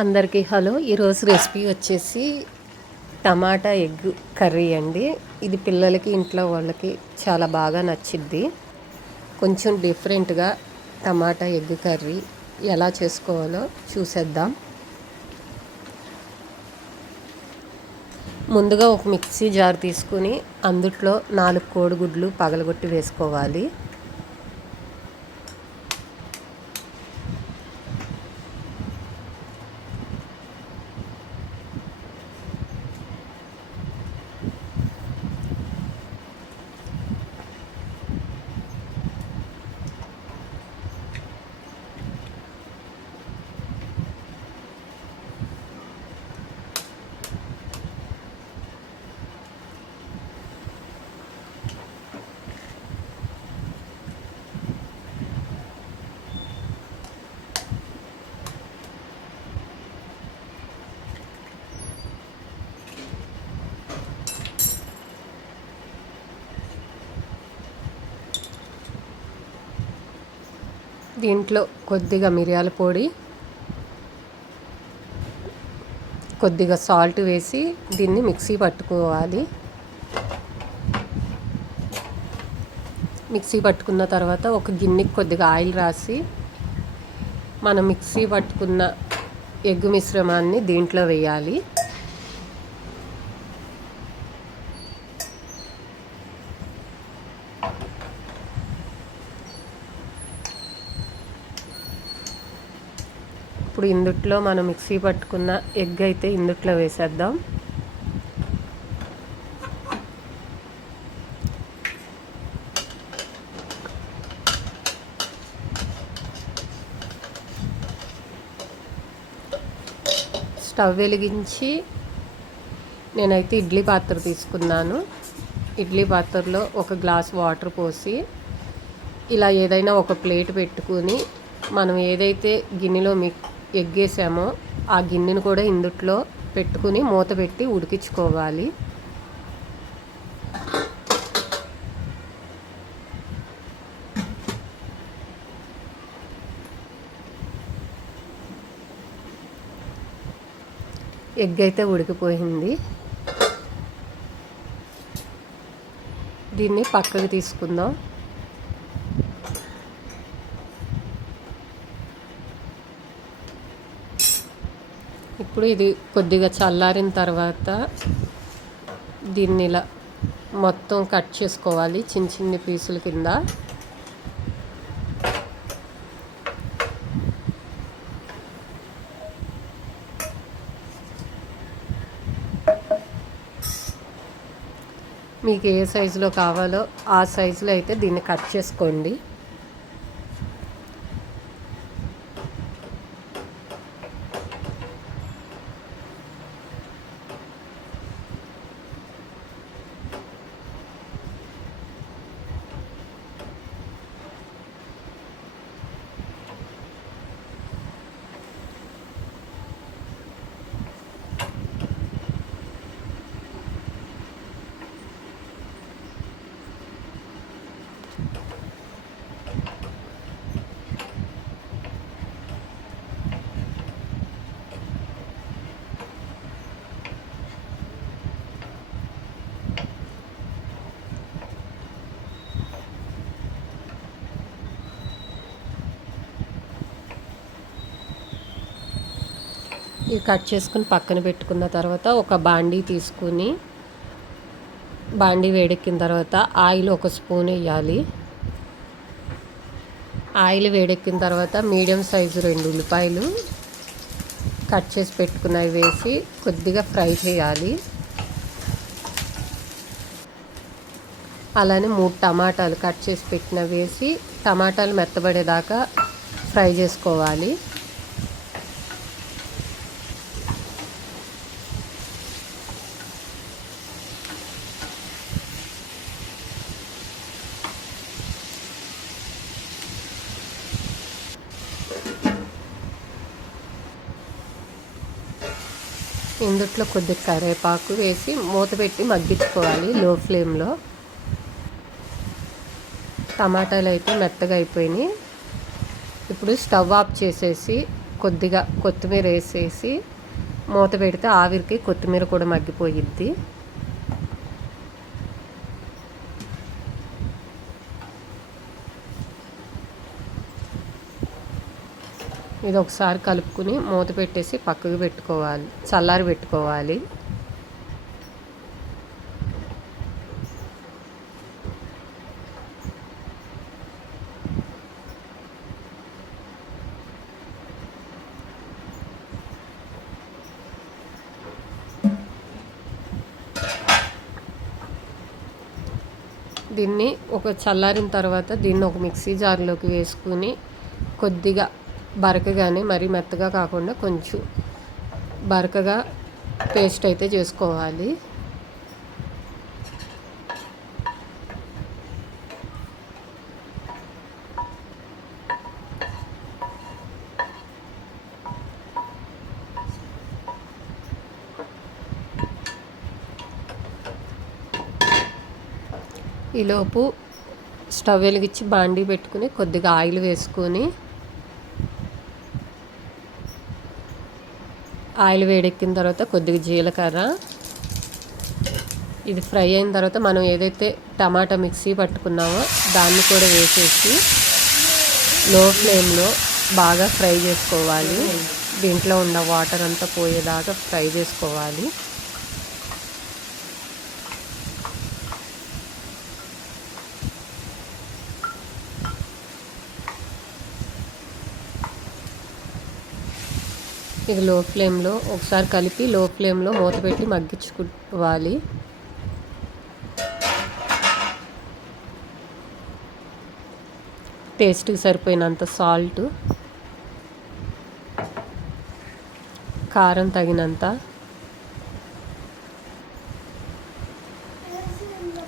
అందరికీ హలో. ఈరోజు రెసిపీ వచ్చేసి టమాటా ఎగ్ కర్రీ అండి. ఇది పిల్లలకి ఇంట్లో వాళ్ళకి చాలా బాగా నచ్చిద్ది. కొంచెం డిఫరెంట్గా టమాటా ఎగ్ కర్రీ ఎలా చేసుకోవాలో చూసేద్దాం. ముందుగా ఒక మిక్సీ జార్ తీసుకుని అందుట్లో 4 కోడిగుడ్లు పగలగొట్టి వేసుకోవాలి. దీంట్లో కొద్దిగా మిరియాల పొడి, కొద్దిగా సాల్ట్ వేసి దీన్ని మిక్సీ పట్టుకోవాలి. మిక్సీ పట్టుకున్న తర్వాత ఒక గిన్నెకి కొద్దిగా ఆయిల్ రాసి మనం మిక్సీ పట్టుకున్న ఎగ్ మిశ్రమాన్ని దీంట్లో వేయాలి. ఇప్పుడు ఇందుట్లో మనం మిక్సీ పట్టుకున్న ఎగ్ అయితే ఇందుట్లో వేసేద్దాం. స్టవ్ వెలిగించి నేనైతే ఇడ్లీ పాత్ర తీసుకున్నాను. ఇడ్లీ పాత్రలో ఒక గ్లాస్ వాటర్ పోసి ఇలా ఏదైనా ఒక ప్లేట్ పెట్టుకుని మనం ఏదైతే గిన్నెలో ఎగ్ వేసామో ఆ గిన్నెను కూడా ఇందుట్లో పెట్టుకుని మూత పెట్టి ఉడికించుకోవాలి. ఎగ్ అయితే ఉడికిపోయింది. దీన్ని పక్కకు తీసుకుందాం. ఇప్పుడు ఇది కొద్దిగా చల్లారిన తర్వాత దీన్ని ఇలా మొత్తం కట్ చేసుకోవాలి చిన్న చిన్న పీసుల కింద. మీకు ఏ సైజులో కావాలో ఆ సైజులో అయితే దీన్ని కట్ చేసుకోండి. ఇవి కట్ చేసుకుని పక్కన పెట్టుకున్న తర్వాత ఒక బాండీ తీసుకుని బాండీ వేడెక్కిన తర్వాత ఆయిల్ 1 స్పూన్ వేయాలి. ఆయిల్ వేడెక్కిన తర్వాత మీడియం సైజు 2 ఉల్లిపాయలు కట్ చేసి పెట్టుకున్నవి వేసి కొద్దిగా ఫ్రై చేయాలి. అలానే 3 టమాటాలు కట్ చేసి పెట్టినవి వేసి టమాటాలు మెత్తబడేదాకా ఫ్రై చేసుకోవాలి. ఇందుట్లో కొద్దిగా కరివేపాకు వేసి మూత పెట్టి మగ్గించుకోవాలి లో ఫ్లేమ్లో. టమాటాలు అయితే మెత్తగా అయిపోయినాయి. ఇప్పుడు స్టవ్ ఆఫ్ చేసేసి కొద్దిగా కొత్తిమీర వేసేసి మూత పెడితే ఆవిరికి కొత్తిమీర కూడా మగ్గిపోయిద్ది. ఇది ఒకసారి కలుపుకుని మూత పెట్టేసి పక్కకు పెట్టుకోవాలి, చల్లారి పెట్టుకోవాలి. దీన్ని ఒక చల్లారిన తర్వాత దీన్ని ఒక మిక్సీ జార్లోకి వేసుకుని కొద్దిగా బరకగానే మరీ మెత్తగా కాకుండా కొంచెం బరకగా పేస్ట్ అయితే చేసుకోవాలి. ఈలోపు స్టవ్ వెలిగించి బాండీ పెట్టుకుని కొద్దిగా ఆయిల్ వేసుకొని ఆయిల్ వేడెక్కిన తర్వాత కొద్దిగా జీలకర్ర, ఇది ఫ్రై అయిన తర్వాత మనం ఏదైతే టమాటా మిక్సీ పట్టుకున్నామో దాన్ని కూడా వేసేసి లో ఫ్లేమ్లో బాగా ఫ్రై చేసుకోవాలి. దీంట్లో ఉన్న వాటర్ అంతా పోయేదాకా ఫ్రై చేసుకోవాలి. ఇది లో ఫ్లేమ్లో ఒకసారి కలిపి లో ఫ్లేమ్లో మూత పెట్టి మగ్గించుకోవాలి. టేస్ట్కి సరిపోయినంత సాల్ట్, కారం తగినంత,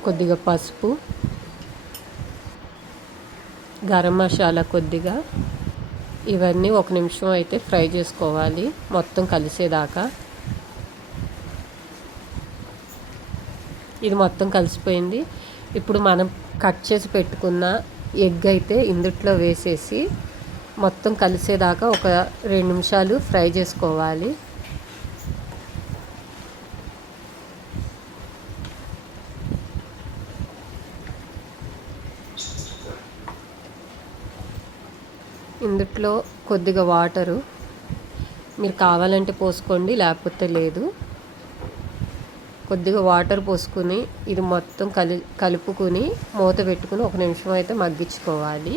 కొద్దిగా పసుపు, గరం మసాలా కొద్దిగా, ఇవన్నీ 1 నిమిషం అయితే ఫ్రై చేసుకోవాలి మొత్తం కలిసేదాకా. ఇది మొత్తం కలిసిపోయింది. ఇప్పుడు మనం కట్ చేసి పెట్టుకున్న ఎగ్ అయితే ఇందుట్లో వేసేసి మొత్తం కలిసేదాకా ఒక 2 నిమిషాలు ఫ్రై చేసుకోవాలి. ఇందుట్లో కొద్దిగా వాటరు మీరు కావాలంటే పోసుకోండి, లేకపోతే లేదు. కొద్దిగా వాటర్ పోసుకుని ఇది మొత్తం కలుపుకుని మూత పెట్టుకుని 1 నిమిషం అయితే మగ్గించుకోవాలి.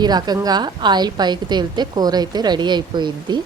ఈ రకంగా ఆయిల్ పైకి తేలితే కూర అయితే రెడీ అయిపోయిద్ది.